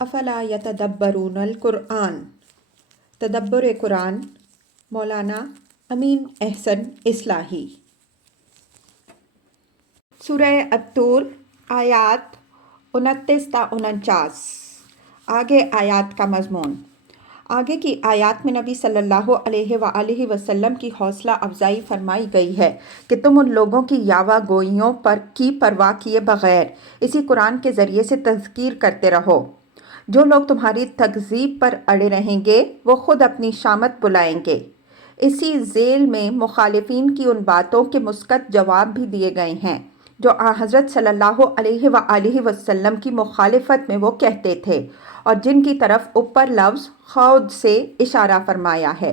افلا یتدبرون القرآن، تدبر قرآن، مولانا امین احسن اصلاحی۔ سورہ الطور آیات 29 تا 49۔ آگے آیات کا مضمون۔ آگے کی آیات میں نبی صلی اللہ علیہ وآلہ وسلم کی حوصلہ افزائی فرمائی گئی ہے کہ تم ان لوگوں کی یاوہ گوئیوں کی پرواہ کیے بغیر اسی قرآن کے ذریعے سے تذکیر کرتے رہو۔ جو لوگ تمہاری تکذیب پر اڑے رہیں گے وہ خود اپنی شامت بلائیں گے۔ اسی ذیل میں مخالفین کی ان باتوں کے مسکت جواب بھی دیے گئے ہیں جو حضرت صلی اللہ علیہ وآلہ وسلم کی مخالفت میں وہ کہتے تھے اور جن کی طرف اوپر لفظ خود سے اشارہ فرمایا ہے۔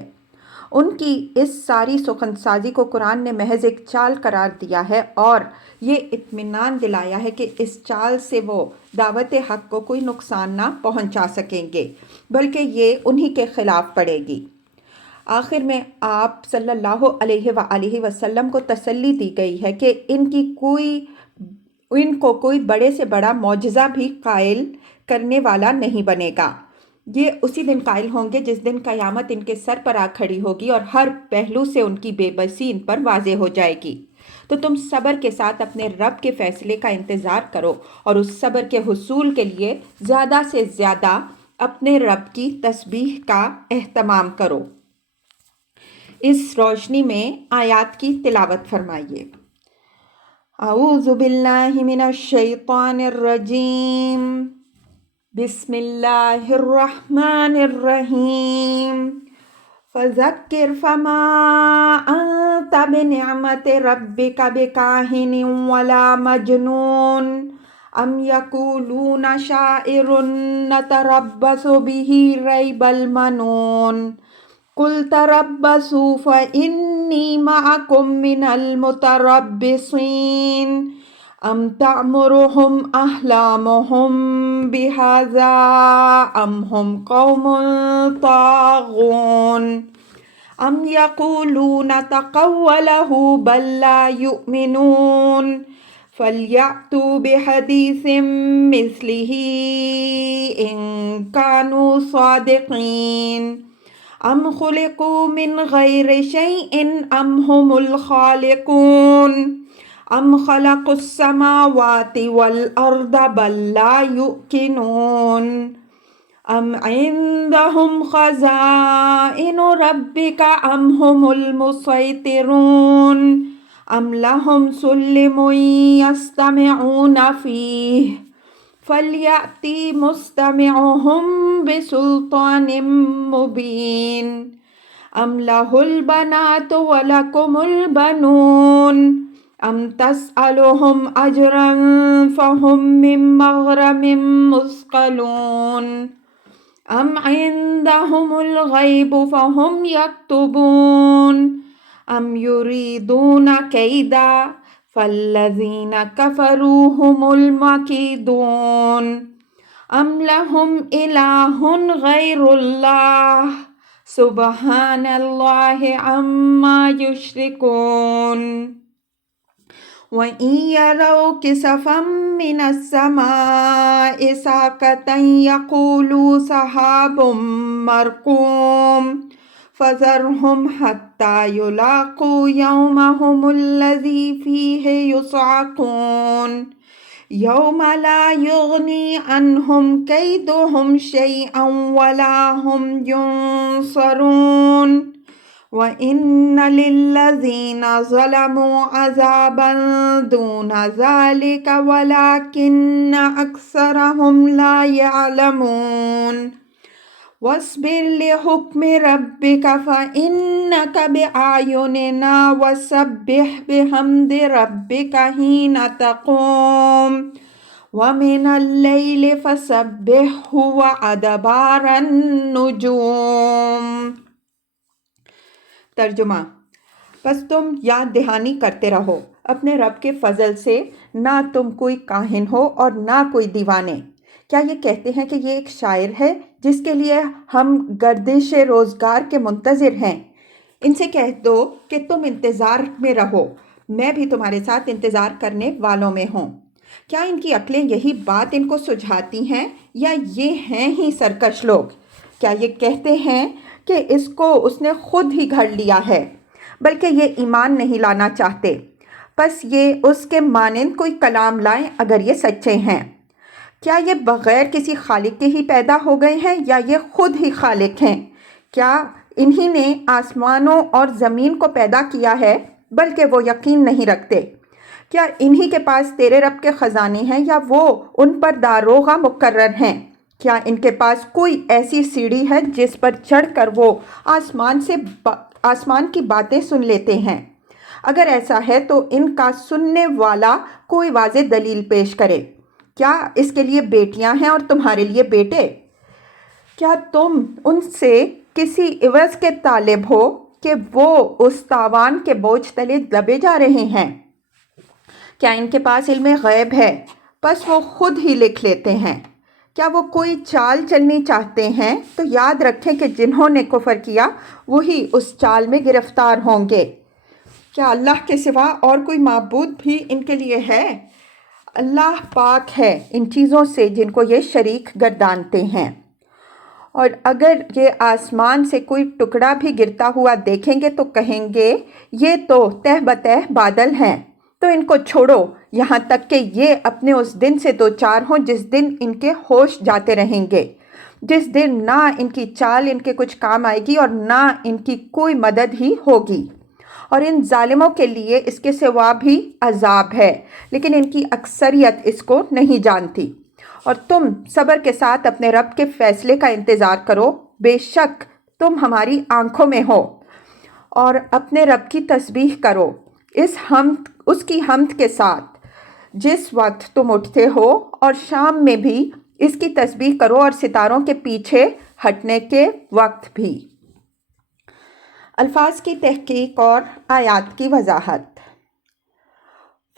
ان کی اس ساری سخن سازی کو قرآن نے محض ایک چال قرار دیا ہے اور یہ اطمینان دلایا ہے کہ اس چال سے وہ دعوت حق کو کوئی نقصان نہ پہنچا سکیں گے بلکہ یہ انہی کے خلاف پڑے گی۔ آخر میں آپ صلی اللہ علیہ وآلہ وسلم کو تسلی دی گئی ہے کہ ان کو کوئی بڑے سے بڑا معجزہ بھی قائل کرنے والا نہیں بنے گا۔ یہ اسی دن قائل ہوں گے جس دن قیامت ان کے سر پر آ کھڑی ہوگی اور ہر پہلو سے ان کی بے بسی ان پر واضح ہو جائے گی۔ تو تم صبر کے ساتھ اپنے رب کے فیصلے کا انتظار کرو اور اس صبر کے حصول کے لیے زیادہ سے زیادہ اپنے رب کی تسبیح کا اہتمام کرو۔ اس روشنی میں آیات کی تلاوت فرمائیے۔ اعوذ باللہ من الشیطان الرجیم، بسم اللہ الرحمن الرحیم۔ فذکر فما انت بنعمت ربک بکاہن ولا مجنون ام یقولون شاعر نتربص بہ ریب المنون قل تربصوا فإنی معکم من المتربصین ام تعمرهم احلامهم بہذا ام هم قوم طاغون ام یقولون تقولہ بل لا یؤمنون فلیأتوا بحدیث مثلہ ان کانوا صادقین ام خلقوا من غیر شیء ام هم الخالقون ام خلقوا السماوات والارض بل لا یوقنون ام عندهم خزائن ربک ام هم المسیطرون ام لهم سلم یستمعون فیہ فلیأتی مستمعهم بسلطان مبین ام لہ البنات ولکم البنون ام تسألهم اجرا فهم من مغرم مثقلون ام عندهم الغیب فهم یکتبون ام یریدون کیدا فالذین کفروا هم المکیدون ام لهم الہ غیر اللہ سبحان اللہ عما یشرکون وَإِن يَرَوْا كِسَفًا مِّنَ السَّمَاءِ سَاقِطًا يَقُولُوا سَحَابٌ مَّرْكُومٌ فَذَرْهُمْ حَتَّىٰ يُلَاقُوا يَوْمَهُمُ الَّذِي فِيهِ يُصْعَقُونَ يَوْمَ لَا يُغْنِي عَنْهُمْ كَيْدُهُمْ شَيْئًا وَلَا هُمْ يُنصَرُونَ وَإِنَّ لِلَّذِينَ ظَلَمُوا عَذَابًا دُونَ ذَلِكَ وَلَٰكِنَّ أَكْثَرَهُمْ لَا يَعْلَمُونَ وَاصْبِرْ لِحُكْمِ رَبِّكَ فَإِنَّكَ بِأَعْيُنِنَا وَسَبِّحْ بِحَمْدِ رَبِّكَ حِينَ تَقُومُ وَمِنَ اللَّيْلِ فَسَبِّحْهُ وَأَدْبَارَ النُّجُومِ۔ ترجمہ: پس تم یاد دہانی کرتے رہو اپنے رب کے فضل سے، نہ تم کوئی کاہن ہو اور نہ کوئی دیوانے۔ کیا یہ کہتے ہیں کہ یہ ایک شاعر ہے جس کے لیے ہم گردش روزگار کے منتظر ہیں؟ ان سے کہہ دو کہ تم انتظار میں رہو، میں بھی تمہارے ساتھ انتظار کرنے والوں میں ہوں۔ کیا ان کی عقلیں یہی بات ان کو سجھاتی ہیں یا یہ ہیں ہی سرکش لوگ؟ کیا یہ کہتے ہیں کہ اس نے خود ہی گھڑ لیا ہے، بلکہ یہ ایمان نہیں لانا چاہتے؟ پس یہ اس کے مانند کوئی کلام لائیں اگر یہ سچے ہیں۔ کیا یہ بغیر کسی خالق کے ہی پیدا ہو گئے ہیں یا یہ خود ہی خالق ہیں؟ کیا انہی نے آسمانوں اور زمین کو پیدا کیا ہے؟ بلکہ وہ یقین نہیں رکھتے۔ کیا انہی کے پاس تیرے رب کے خزانے ہیں یا وہ ان پر داروغہ مقرر ہیں؟ کیا ان کے پاس کوئی ایسی سیڑھی ہے جس پر چڑھ کر وہ آسمان کی باتیں سن لیتے ہیں؟ اگر ایسا ہے تو ان کا سننے والا کوئی واضح دلیل پیش کرے۔ کیا اس کے لیے بیٹیاں ہیں اور تمہارے لیے بیٹے؟ کیا تم ان سے کسی عوض کے طالب ہو کہ وہ اس تاوان کے بوجھ تلے دبے جا رہے ہیں؟ کیا ان کے پاس علم غیب ہے؟ پس وہ خود ہی لکھ لیتے ہیں۔ کیا وہ کوئی چال چلنی چاہتے ہیں تو یاد رکھیں کہ جنہوں نے کفر کیا وہی اس چال میں گرفتار ہوں گے۔ کیا اللہ کے سوا اور کوئی معبود بھی ان کے لیے ہے؟ اللہ پاک ہے ان چیزوں سے جن کو یہ شریک گردانتے ہیں۔ اور اگر یہ آسمان سے کوئی ٹکڑا بھی گرتا ہوا دیکھیں گے تو کہیں گے یہ تو تہ بتہ بادل ہیں، تو ان کو چھوڑو یہاں تک کہ یہ اپنے اس دن سے دوچار ہوں جس دن ان کے ہوش جاتے رہیں گے، جس دن نہ ان کی چال ان کے کچھ کام آئے گی اور نہ ان کی کوئی مدد ہی ہوگی۔ اور ان ظالموں کے لیے اس کے سوا بھی عذاب ہے، لیکن ان کی اکثریت اس کو نہیں جانتی۔ اور تم صبر کے ساتھ اپنے رب کے فیصلے کا انتظار کرو، بے شک تم ہماری آنکھوں میں ہو۔ اور اپنے رب کی تسبیح کرو اس کی حمد کے ساتھ جس وقت تم اٹھتے ہو، اور شام میں بھی اس کی تسبیح کرو اور ستاروں کے پیچھے ہٹنے کے وقت بھی۔ الفاظ کی تحقیق اور آیات کی وضاحت۔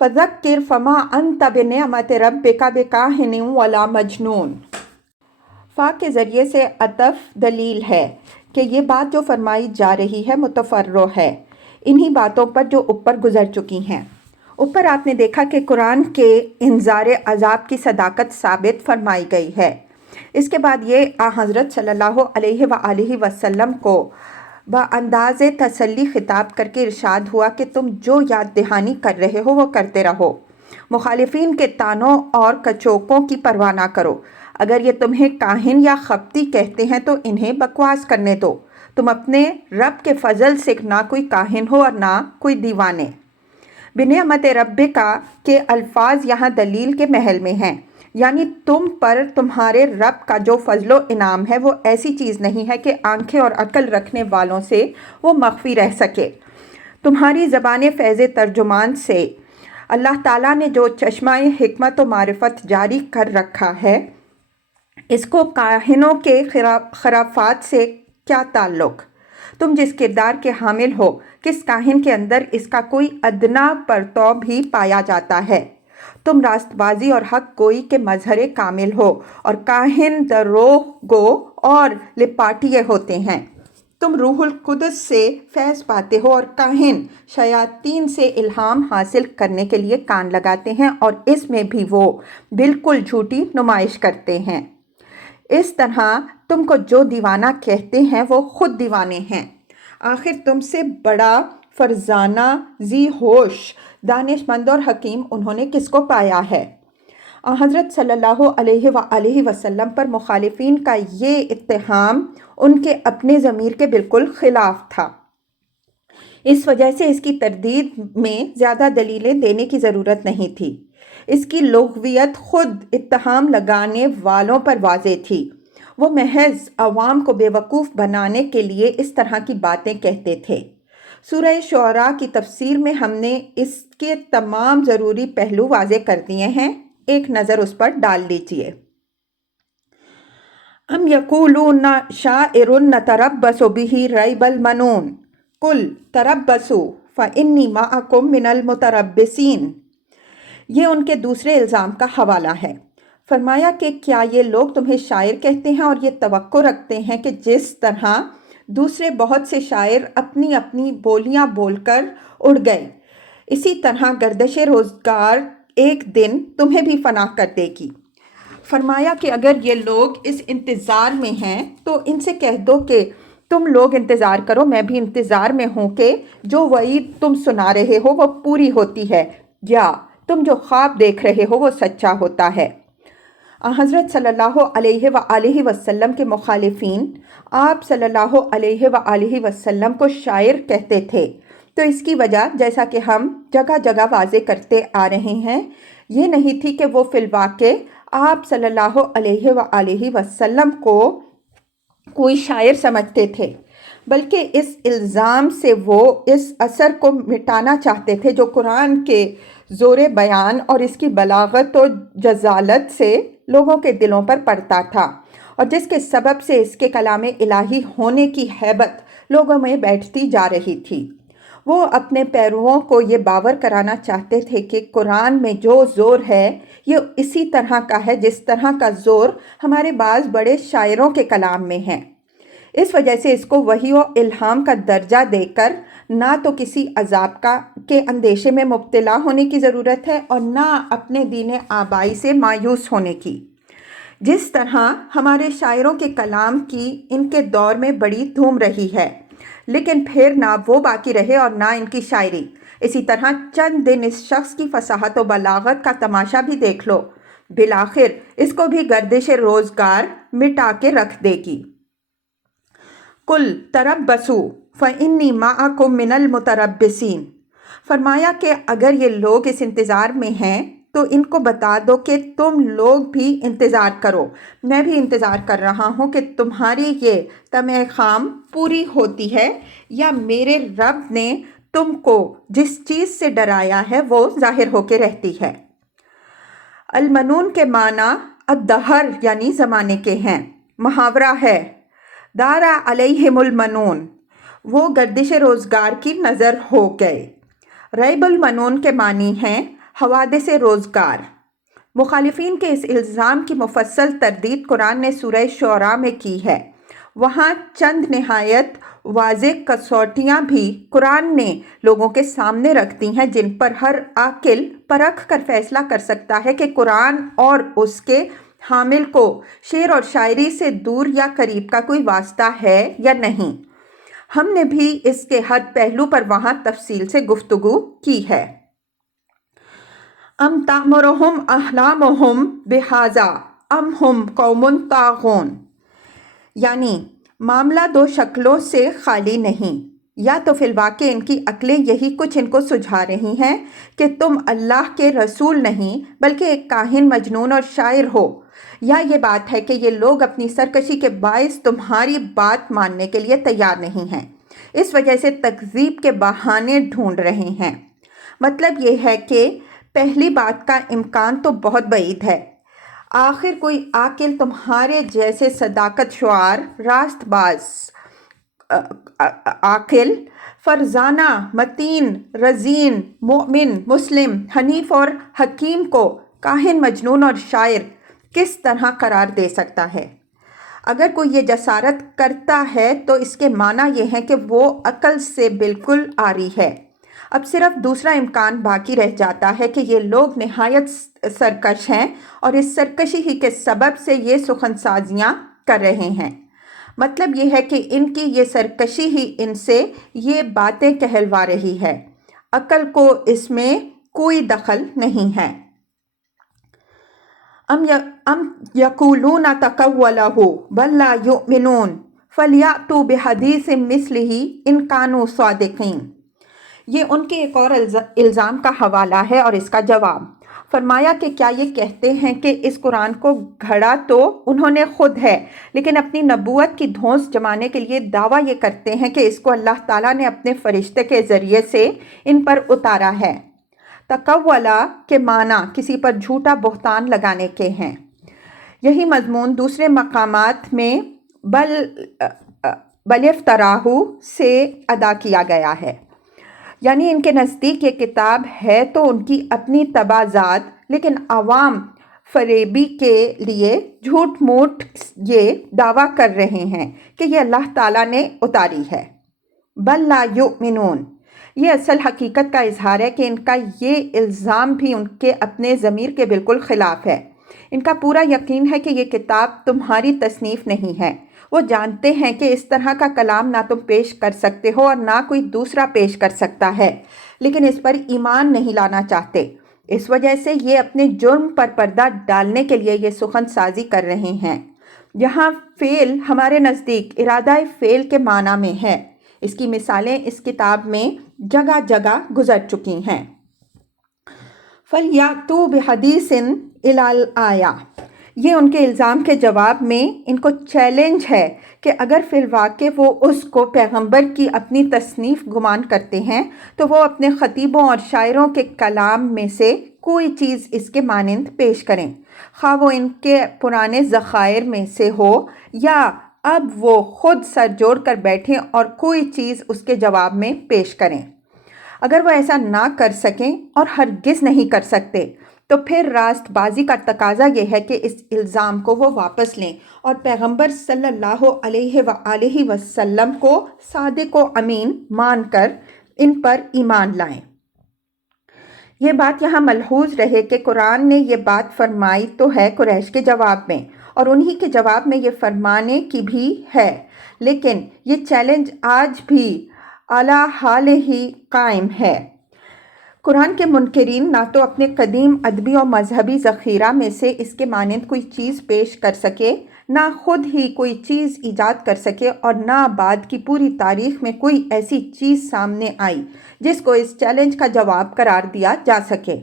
فَذَكِّرْ فَمَا أَنْتَ بِنِعْمَتِ رَبِّكَ بِكَاهِنٍ وَلَا مَجْنُونٍ۔ فا کے ذریعے سے عطف دلیل ہے کہ یہ بات جو فرمائی جا رہی ہے متفرع ہے انہی باتوں پر جو اوپر گزر چکی ہیں۔ اوپر آپ نے دیکھا کہ قرآن کے انذار عذاب کی صداقت ثابت فرمائی گئی ہے۔ اس کے بعد یہ حضرت صلی اللہ علیہ وآلہ وسلم کو بانداز تسلی خطاب کر کے ارشاد ہوا کہ تم جو یاد دہانی کر رہے ہو وہ کرتے رہو، مخالفین کے طعنوں اور کچوکوں کی پرواہ نہ کرو۔ اگر یہ تمہیں کاہن یا خبتی کہتے ہیں تو انہیں بکواس کرنے دو، تم اپنے رب کے فضل سے نہ کوئی کاہن ہو اور نہ کوئی دیوانے۔ بنعمت ربک کے الفاظ یہاں دلیل کے محل میں ہیں، یعنی تم پر تمہارے رب کا جو فضل و انعام ہے وہ ایسی چیز نہیں ہے کہ آنکھیں اور عقل رکھنے والوں سے وہ مخفی رہ سکے۔ تمہاری زبان فیض ترجمان سے اللہ تعالیٰ نے جو چشمہ حکمت و معرفت جاری کر رکھا ہے، اس کو کاہنوں کے خرافات سے کیا تعلق؟ تم جس کردار کے حامل ہو، کس کاہن کے اندر اس کا کوئی ادنا پرتو بھی پایا جاتا ہے؟ تم راست بازی اور حق گوئی کے مظہر کامل ہو، اور کاہن دروغ گو اور لپاٹیے ہوتے ہیں۔ تم روح القدس سے فیض پاتے ہو اور کاہن شیاطین سے الہام حاصل کرنے کے لیے کان لگاتے ہیں، اور اس میں بھی وہ بالکل جھوٹی نمائش کرتے ہیں۔ اس طرح تم کو جو دیوانہ کہتے ہیں وہ خود دیوانے ہیں۔ آخر تم سے بڑا فرزانہ، ذی ہوش، دانش مند اور حکیم انہوں نے کس کو پایا ہے؟ حضرت صلی اللہ علیہ وآلہ وسلم پر مخالفین کا یہ اتہام ان کے اپنے ضمیر کے بالکل خلاف تھا۔ اس وجہ سے اس کی تردید میں زیادہ دلیلیں دینے کی ضرورت نہیں تھی۔ اس کی لغویت خود اتہام لگانے والوں پر واضح تھی۔ وہ محض عوام کو بے وقوف بنانے کے لیے اس طرح کی باتیں کہتے تھے۔ سورہ شعراء کی تفسیر میں ہم نے اس کے تمام ضروری پہلو واضح کر دیے ہیں، ایک نظر اس پر ڈال لیجئے۔ ام یقولون شاعر نتربص بہ ریب المنون قل تربصوا فانی معکم من المتربصین۔ یہ ان کے دوسرے الزام کا حوالہ ہے۔ فرمایا کہ کیا یہ لوگ تمہیں شاعر کہتے ہیں اور یہ توقع رکھتے ہیں کہ جس طرح دوسرے بہت سے شاعر اپنی اپنی بولیاں بول کر اڑ گئے، اسی طرح گردش روزگار ایک دن تمہیں بھی فنا کر دے گی۔ فرمایا کہ اگر یہ لوگ اس انتظار میں ہیں تو ان سے کہہ دو کہ تم لوگ انتظار کرو، میں بھی انتظار میں ہوں کہ جو وعید تم سنا رہے ہو وہ پوری ہوتی ہے یا تم جو خواب دیکھ رہے ہو وہ سچا ہوتا ہے۔ حضرت صلی اللہ علیہ وآلہ وسلم کے مخالفین آپ صلی اللہ علیہ وآلہ وسلم کو شاعر کہتے تھے، تو اس کی وجہ جیسا کہ ہم جگہ جگہ واضح کرتے آ رہے ہیں یہ نہیں تھی کہ وہ فی الواقع آپ صلی اللہ علیہ وآلہ وسلم کو کوئی شاعر سمجھتے تھے، بلکہ اس الزام سے وہ اس اثر کو مٹانا چاہتے تھے جو قرآن کے زور بیان اور اس کی بلاغت و جزالت سے لوگوں کے دلوں پر پڑتا تھا، اور جس کے سبب سے اس کے کلام الہی ہونے کی ہیبت لوگوں میں بیٹھتی جا رہی تھی۔ وہ اپنے پیرووں کو یہ باور کرانا چاہتے تھے کہ قرآن میں جو زور ہے یہ اسی طرح کا ہے جس طرح کا زور ہمارے بعض بڑے شاعروں کے کلام میں ہے۔ اس وجہ سے اس کو وحی و الہام کا درجہ دے کر نہ تو کسی عذاب کے اندیشے میں مبتلا ہونے کی ضرورت ہے اور نہ اپنے دین آبائی سے مایوس ہونے کی۔ جس طرح ہمارے شاعروں کے کلام کی ان کے دور میں بڑی دھوم رہی ہے، لیکن پھر نہ وہ باقی رہے اور نہ ان کی شاعری، اسی طرح چند دن اس شخص کی فصاحت و بلاغت کا تماشا بھی دیکھ لو، بالآخر اس کو بھی گردش روزگار مٹا کے رکھ دے گی۔ قُلْ تَرَبَّصُوا فَإِنِّي مَعَكُم مِّنَ الْمُتَرَبِّصِينَ۔ فرمایا کہ اگر یہ لوگ اس انتظار میں ہیں تو ان کو بتا دو کہ تم لوگ بھی انتظار کرو، میں بھی انتظار کر رہا ہوں کہ تمہاری یہ طمع خام پوری ہوتی ہے یا میرے رب نے تم کو جس چیز سے ڈرایا ہے وہ ظاہر ہو کے رہتی ہے۔ المنون کے معنی الدہر یعنی زمانے کے ہیں۔ محاورہ ہے دارا علیہم المنون، وہ گردش روزگار کی نظر ہو گئے۔ ریب المنون کے معنی ہیں حوادث روزگار۔ مخالفین کے اس الزام کی مفصل تردید قرآن نے سورہ شعراء میں کی ہے۔ وہاں چند نہایت واضح کسوٹیاں بھی قرآن نے لوگوں کے سامنے رکھ دی ہیں جن پر ہر عاقل پرکھ کر فیصلہ کر سکتا ہے کہ قرآن اور اس کے حامل کو شعر اور شاعری سے دور یا قریب کا کوئی واسطہ ہے یا نہیں۔ ہم نے بھی اس کے ہر پہلو پر وہاں تفصیل سے گفتگو کی ہے۔ ام تأمرہم احلامہم بہذا ام ہم قوم طاغون، یعنی معاملہ دو شکلوں سے خالی نہیں، یا تو فی الواقع ان کی عقلیں یہی کچھ ان کو سجھا رہی ہیں کہ تم اللہ کے رسول نہیں بلکہ ایک کاہن، مجنون اور شاعر ہو، یا یہ بات ہے کہ یہ لوگ اپنی سرکشی کے باعث تمہاری بات ماننے کے لیے تیار نہیں ہیں، اس وجہ سے تکذیب کے بہانے ڈھونڈ رہے ہیں۔ مطلب یہ ہے کہ پہلی بات کا امکان تو بہت بعید ہے۔ آخر کوئی عاقل تمہارے جیسے صداقت شعار، راست باز عاقل، فرزانہ، متین، رزین، مومن، مسلم، حنیف اور حکیم کو کاہن، مجنون اور شاعر کس طرح قرار دے سکتا ہے؟ اگر کوئی یہ جسارت کرتا ہے تو اس کے معنی یہ ہے کہ وہ عقل سے بالکل عاری ہے۔ اب صرف دوسرا امکان باقی رہ جاتا ہے کہ یہ لوگ نہایت سرکش ہیں اور اس سرکشی ہی کے سبب سے یہ سخن سازیاں کر رہے ہیں۔ مطلب یہ ہے کہ ان کی یہ سرکشی ہی ان سے یہ باتیں کہلوا رہی ہے، عقل کو اس میں کوئی دخل نہیں ہے۔ ام یقولون تقولہ بل لا یؤمنون فلیأتوا بحدیث مثلہ ان کانوا صادقین، یہ ان کے ایک اور الزام کا حوالہ ہے اور اس کا جواب۔ فرمایا کہ کیا یہ کہتے ہیں کہ اس قرآن کو گھڑا تو انہوں نے خود ہے، لیکن اپنی نبوت کی دھونس جمانے کے لیے دعویٰ یہ کرتے ہیں کہ اس کو اللہ تعالیٰ نے اپنے فرشتے کے ذریعے سے ان پر اتارا ہے۔ تقولا کے معنی کسی پر جھوٹا بہتان لگانے کے ہیں۔ یہی مضمون دوسرے مقامات میں بل افتراہ سے ادا کیا گیا ہے، یعنی ان کے نزدیک یہ کتاب ہے تو ان کی اپنی طبع ذات، لیکن عوام فریبی کے لیے جھوٹ موٹ یہ دعویٰ کر رہے ہیں کہ یہ اللہ تعالیٰ نے اتاری ہے۔ بل لا یؤمنون، یہ اصل حقیقت کا اظہار ہے کہ ان کا یہ الزام بھی ان کے اپنے ضمیر کے بالکل خلاف ہے۔ ان کا پورا یقین ہے کہ یہ کتاب تمہاری تصنیف نہیں ہے۔ وہ جانتے ہیں کہ اس طرح کا کلام نہ تم پیش کر سکتے ہو اور نہ کوئی دوسرا پیش کر سکتا ہے، لیکن اس پر ایمان نہیں لانا چاہتے۔ اس وجہ سے یہ اپنے جرم پر پردہ ڈالنے کے لیے یہ سخن سازی کر رہے ہیں۔ یہاں فعل ہمارے نزدیک ارادہ فعل کے معنی میں ہے۔ اس کی مثالیں اس کتاب میں جگہ جگہ گزر چکی ہیں۔ فَلْيَأْتُوا بِحَدِيثٍ إِلَى الْآيَةِ، یہ ان کے الزام کے جواب میں ان کو چیلنج ہے کہ اگر فی الواقع وہ اس کو پیغمبر کی اپنی تصنیف گمان کرتے ہیں تو وہ اپنے خطیبوں اور شاعروں کے کلام میں سے کوئی چیز اس کے مانند پیش کریں، خواہ وہ ان کے پرانے ذخائر میں سے ہو یا اب وہ خود سر جوڑ کر بیٹھیں اور کوئی چیز اس کے جواب میں پیش کریں۔ اگر وہ ایسا نہ کر سکیں اور ہرگز نہیں کر سکتے تو پھر راست بازی کا تقاضا یہ ہے کہ اس الزام کو وہ واپس لیں اور پیغمبر صلی اللہ علیہ وآلہ وسلم کو صادق و امین مان کر ان پر ایمان لائیں۔ یہ بات یہاں ملحوظ رہے کہ قرآن نے یہ بات فرمائی تو ہے قریش کے جواب میں، اور انہی کے جواب میں یہ فرمانے کی بھی ہے، لیکن یہ چیلنج آج بھی اعلیٰ حال ہی قائم ہے۔ قرآن کے منکرین نہ تو اپنے قدیم ادبی و مذہبی ذخیرہ میں سے اس کے مانند کوئی چیز پیش کر سکے، نہ خود ہی کوئی چیز ایجاد کر سکے، اور نہ بعد کی پوری تاریخ میں کوئی ایسی چیز سامنے آئی جس کو اس چیلنج کا جواب قرار دیا جا سکے۔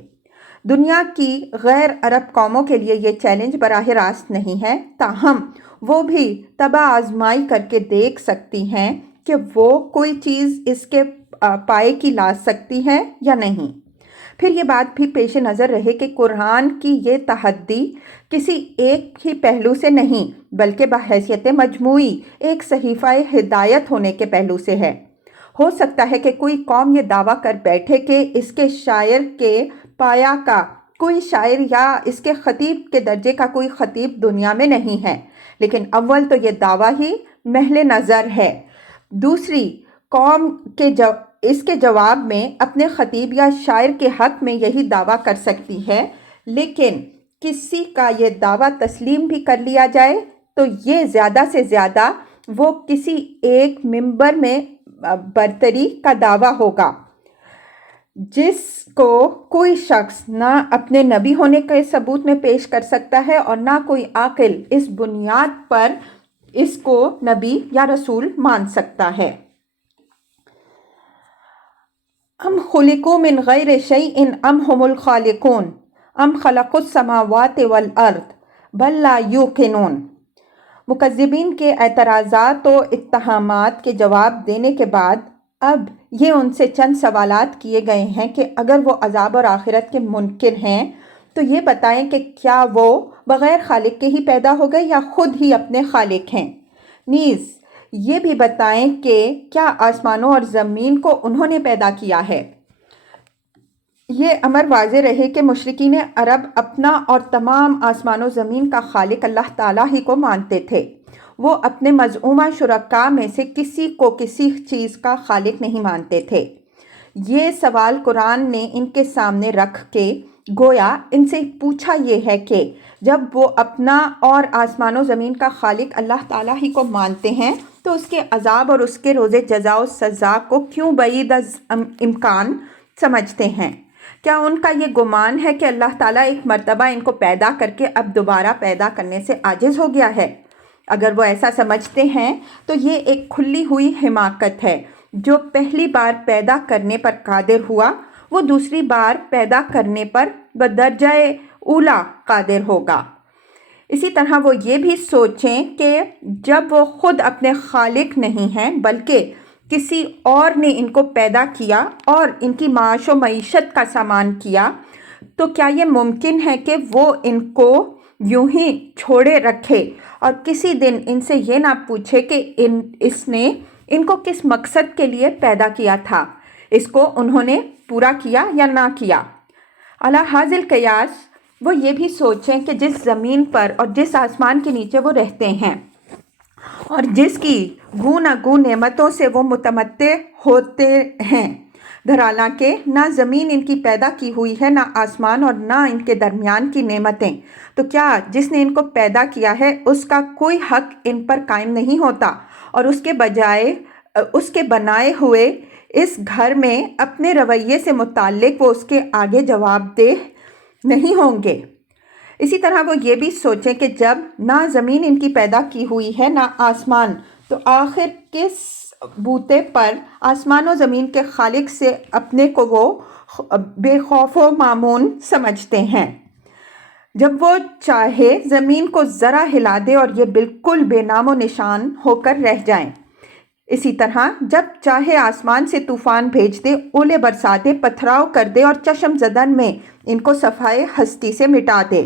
دنیا کی غیر عرب قوموں کے لیے یہ چیلنج براہ راست نہیں ہے، تاہم وہ بھی طبع آزمائی کر کے دیکھ سکتی ہیں کہ وہ کوئی چیز اس کے پائے کی لا سکتی ہے یا نہیں۔ پھر یہ بات بھی پیش نظر رہے کہ قرآن کی یہ تحدی کسی ایک ہی پہلو سے نہیں بلکہ بحیثیت مجموعی ایک صحیفہ ہدایت ہونے کے پہلو سے ہے۔ ہو سکتا ہے کہ کوئی قوم یہ دعویٰ کر بیٹھے کہ اس کے شاعر کے پایا کا کوئی شاعر یا اس کے خطیب کے درجے کا کوئی خطیب دنیا میں نہیں ہے، لیکن اول تو یہ دعویٰ ہی محل نظر ہے۔ دوسری قوم اس کے جواب میں اپنے خطیب یا شاعر کے حق میں یہی دعویٰ کر سکتی ہے، لیکن کسی کا یہ دعویٰ تسلیم بھی کر لیا جائے تو یہ زیادہ سے زیادہ وہ کسی ایک منبر میں برتری کا دعویٰ ہوگا، جس کو کوئی شخص نہ اپنے نبی ہونے کے ثبوت میں پیش کر سکتا ہے اور نہ کوئی عاقل اس بنیاد پر اس کو نبی یا رسول مان سکتا ہے۔ ام خلقوا من غیر شیء ام هم الخالقون ام خلقوا السماوات والارض بل لا یوقنون۔ مکذبین کے اعتراضات و اتہامات کے جواب دینے کے بعد اب یہ ان سے چند سوالات کیے گئے ہیں کہ اگر وہ عذاب اور آخرت کے منکر ہیں تو یہ بتائیں کہ کیا وہ بغیر خالق کے ہی پیدا ہو گئے یا خود ہی اپنے خالق ہیں؟ نیز یہ بھی بتائیں کہ کیا آسمانوں اور زمین کو انہوں نے پیدا کیا ہے؟ یہ امر واضح رہے کہ مشرکین عرب اپنا اور تمام آسمان و زمین کا خالق اللہ تعالیٰ ہی کو مانتے تھے۔ وہ اپنے مزعومہ شرکاء میں سے کسی کو کسی چیز کا خالق نہیں مانتے تھے۔ یہ سوال قرآن نے ان کے سامنے رکھ کے گویا ان سے پوچھا یہ ہے کہ جب وہ اپنا اور آسمان و زمین کا خالق اللہ تعالیٰ ہی کو مانتے ہیں تو اس کے عذاب اور اس کے روز جزا و سزا کو کیوں بعید از امکان سمجھتے ہیں؟ کیا ان کا یہ گمان ہے کہ اللہ تعالیٰ ایک مرتبہ ان کو پیدا کر کے اب دوبارہ پیدا کرنے سے عاجز ہو گیا ہے؟ اگر وہ ایسا سمجھتے ہیں تو یہ ایک کھلی ہوئی حماقت ہے۔ جو پہلی بار پیدا کرنے پر قادر ہوا وہ دوسری بار پیدا کرنے پر بدرجہ اولا قادر ہوگا۔ اسی طرح وہ یہ بھی سوچیں کہ جب وہ خود اپنے خالق نہیں ہیں بلکہ کسی اور نے ان کو پیدا کیا اور ان کی معاش و معیشت کا سامان کیا تو کیا یہ ممکن ہے کہ وہ ان کو یوں ہی چھوڑے رکھے اور کسی دن ان سے یہ نہ پوچھے کہ اس نے ان کو کس مقصد کے لیے پیدا کیا تھا، اس کو انہوں نے پورا کیا یا نہ کیا؟ علی حاصل قیاس وہ یہ بھی سوچیں کہ جس زمین پر اور جس آسمان کے نیچے وہ رہتے ہیں اور جس کی گو نہ گو نعمتوں سے وہ متمتع ہوتے ہیں، حالانکہ نہ زمین ان کی پیدا کی ہوئی ہے، نہ آسمان اور نہ ان کے درمیان کی نعمتیں، تو کیا جس نے ان کو پیدا کیا ہے اس کا کوئی حق ان پر قائم نہیں ہوتا، اور اس کے بجائے اس کے بنائے ہوئے اس گھر میں اپنے رویے سے متعلق وہ اس کے آگے جواب دہ نہیں ہوں گے؟ اسی طرح وہ یہ بھی سوچیں کہ جب نہ زمین ان کی پیدا کی ہوئی ہے نہ آسمان، تو آخر کس بوتے پر آسمان و زمین کے خالق سے اپنے کو وہ بے خوف و مامون سمجھتے ہیں؟ جب وہ چاہے زمین کو ذرا ہلا دے اور یہ بالکل بے نام و نشان ہو کر رہ جائیں، اسی طرح جب چاہے آسمان سے طوفان بھیج دے، اولے برسا دے، پتھراؤ کر دے اور چشم زدن میں ان کو صفائے ہستی سے مٹا دے۔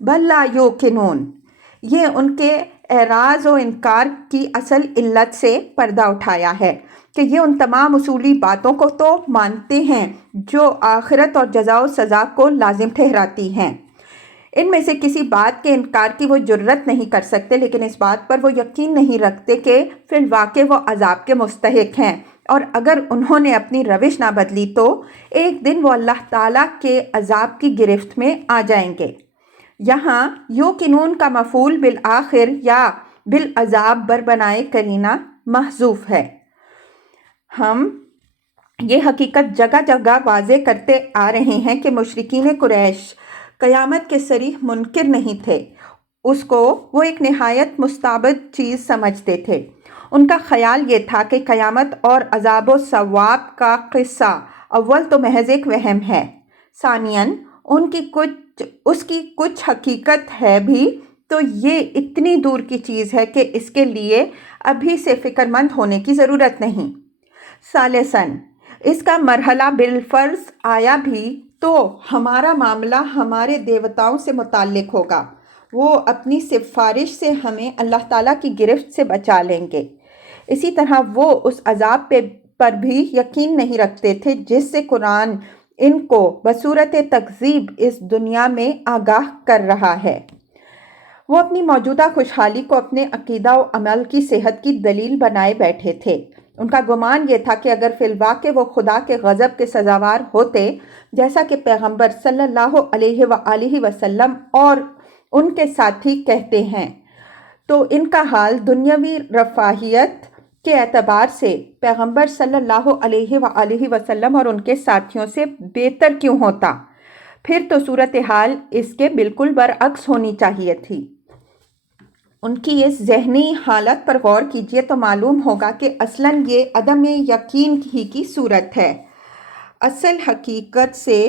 بل لا یوقنون، یہ ان کے اعراض و انکار کی اصل علت سے پردہ اٹھایا ہے کہ یہ ان تمام اصولی باتوں کو تو مانتے ہیں جو آخرت اور جزا و سزا کو لازم ٹھہراتی ہیں۔ ان میں سے کسی بات کے انکار کی وہ جرت نہیں کر سکتے، لیکن اس بات پر وہ یقین نہیں رکھتے کہ فی الواقع وہ عذاب کے مستحق ہیں، اور اگر انہوں نے اپنی روش نہ بدلی تو ایک دن وہ اللہ تعالیٰ کے عذاب کی گرفت میں آ جائیں گے۔ یہاں یوقنون کا مفعول بالآخر یا بالعذاب بر بنائے کرینہ محذوف ہے۔ ہم یہ حقیقت جگہ جگہ واضح کرتے آ رہے ہیں کہ مشرکین قریش قیامت کے صریح منکر نہیں تھے، اس کو وہ ایک نہایت مستبد چیز سمجھتے تھے۔ ان کا خیال یہ تھا کہ قیامت اور عذاب و ثواب کا قصہ اول تو محض ایک وہم ہے، ثانیاً اس کی کچھ حقیقت ہے بھی، تو یہ اتنی دور کی چیز ہے کہ اس کے لیے ابھی سے فکر مند ہونے کی ضرورت نہیں۔ ثالثاً اس کا مرحلہ بالفرض آیا بھی تو ہمارا معاملہ ہمارے دیوتاؤں سے متعلق ہوگا، وہ اپنی سفارش سے ہمیں اللہ تعالیٰ کی گرفت سے بچا لیں گے۔ اسی طرح وہ اس عذاب پر بھی یقین نہیں رکھتے تھے جس سے قرآن ان کو بصورت تکذیب اس دنیا میں آگاہ کر رہا ہے۔ وہ اپنی موجودہ خوشحالی کو اپنے عقیدہ و عمل کی صحت کی دلیل بنائے بیٹھے تھے۔ ان کا گمان یہ تھا کہ اگر فی الواقع وہ خدا کے غضب کے سزاوار ہوتے، جیسا کہ پیغمبر صلی اللہ علیہ وآلہ وسلم اور ان کے ساتھی کہتے ہیں، تو ان کا حال دنیاوی رفاہیت کے اعتبار سے پیغمبر صلی اللہ علیہ وآلہ وسلم اور ان کے ساتھیوں سے بہتر کیوں ہوتا؟ پھر تو صورتحال اس کے بالکل برعکس ہونی چاہیے تھی۔ ان کی اس ذہنی حالت پر غور کیجئے تو معلوم ہوگا کہ اصلاً یہ عدم یقین ہی کی صورت ہے۔ اصل حقیقت سے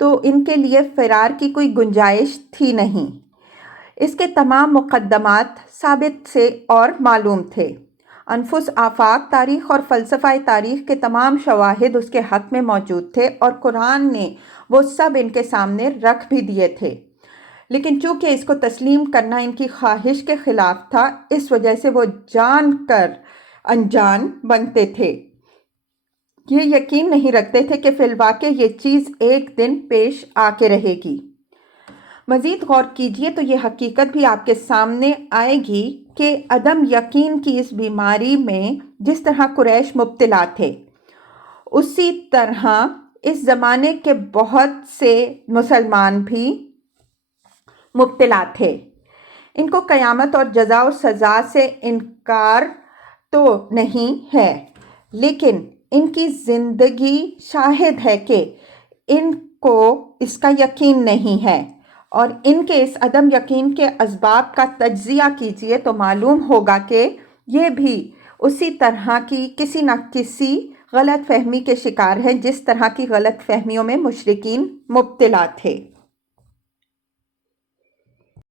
تو ان کے لیے فرار کی کوئی گنجائش تھی نہیں۔ اس کے تمام مقدمات ثابت سے اور معلوم تھے۔ انفس آفاق، تاریخ اور فلسفہ تاریخ کے تمام شواہد اس کے حق میں موجود تھے، اور قرآن نے وہ سب ان کے سامنے رکھ بھی دیے تھے، لیکن چونکہ اس کو تسلیم کرنا ان کی خواہش کے خلاف تھا، اس وجہ سے وہ جان کر انجان بنتے تھے۔ یہ یقین نہیں رکھتے تھے کہ فی الواقع یہ چیز ایک دن پیش آ کے رہے گی۔ مزید غور کیجئے تو یہ حقیقت بھی آپ کے سامنے آئے گی کہ عدم یقین کی اس بیماری میں جس طرح قریش مبتلا تھے، اسی طرح اس زمانے کے بہت سے مسلمان بھی مبتلا تھے۔ ان کو قیامت اور جزا و سزا سے انکار تو نہیں ہے، لیکن ان کی زندگی شاہد ہے کہ ان کو اس کا یقین نہیں ہے، اور ان کے اس عدم یقین کے اسباب کا تجزیہ کیجئے تو معلوم ہوگا کہ یہ بھی اسی طرح کی کسی نہ کسی غلط فہمی کے شکار ہیں جس طرح کی غلط فہمیوں میں مشرکین مبتلا تھے۔